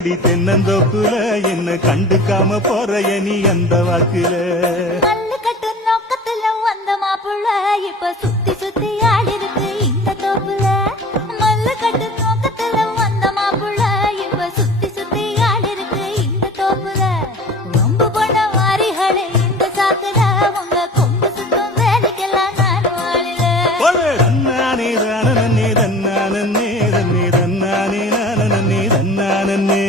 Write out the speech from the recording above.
தென்னந்தோப்புல என்ன கண்டுக்காம போற நீ அந்த வாக்குல கல்லு கட்டு நோக்கத்துல வந்த மாப்புள்ள இப்ப சுத்தி சுத்தி ஆடி இருக்கு இந்த தோப்புல மல்லு கட்டு நோக்கத்துல வந்த மாப்புள்ள இப்ப சுத்தி சுத்தி ஆடி இருக்கு இந்த தோப்புல ரொம்ப பண்ண வாரிகளே இந்த சாக்குல உங்க கொம்பு சுத்தம் வேலைக்கெல்லாம் நான் வாழல தன்னானே தானே தன்னானே தன்னே தன்னானே நானே தன்னானே